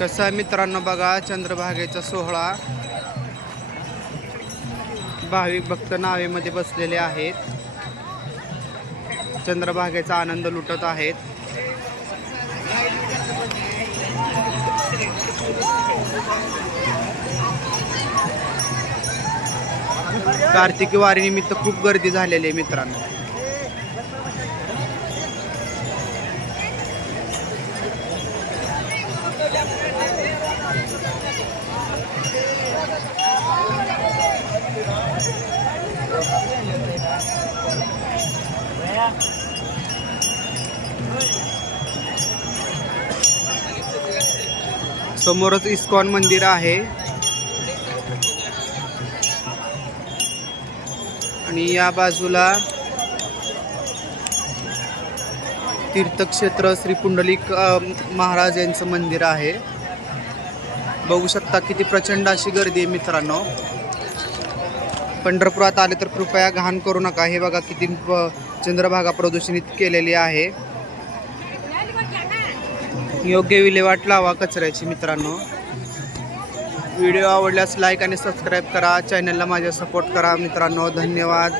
कसं आहे मित्रांनो बघा चंद्रभागेचा सोहळा. भाविक भक्त नावेमध्ये बसलेले आहेत. चंद्रभागेचा आनंद लुटत आहेत. कार्तिकी वारीनिमित्त खूप गर्दी झालेली आहे मित्रांनो. समोरच इस्कॉन मंदिर आहे. आणि या बाजूला तीर्थक्षेत्र श्री पुंडलिक महाराज यांचं मंदिर आहे. बघू शकता किती प्रचंड अशी गर्दी आहे मित्रांनो. पंढरपुरात आले तर कृपया घाण करू नका. हे बघा किती प- चंद्रभागा प्रदूषणित केलेली आहे. योग्य विल्हेवाट लावा कचऱ्याची मित्रांनो. व्हिडिओ आवडल्यास लाईक आणि सबस्क्राईब करा. चॅनलला माझ्या सपोर्ट करा मित्रांनो. धन्यवाद.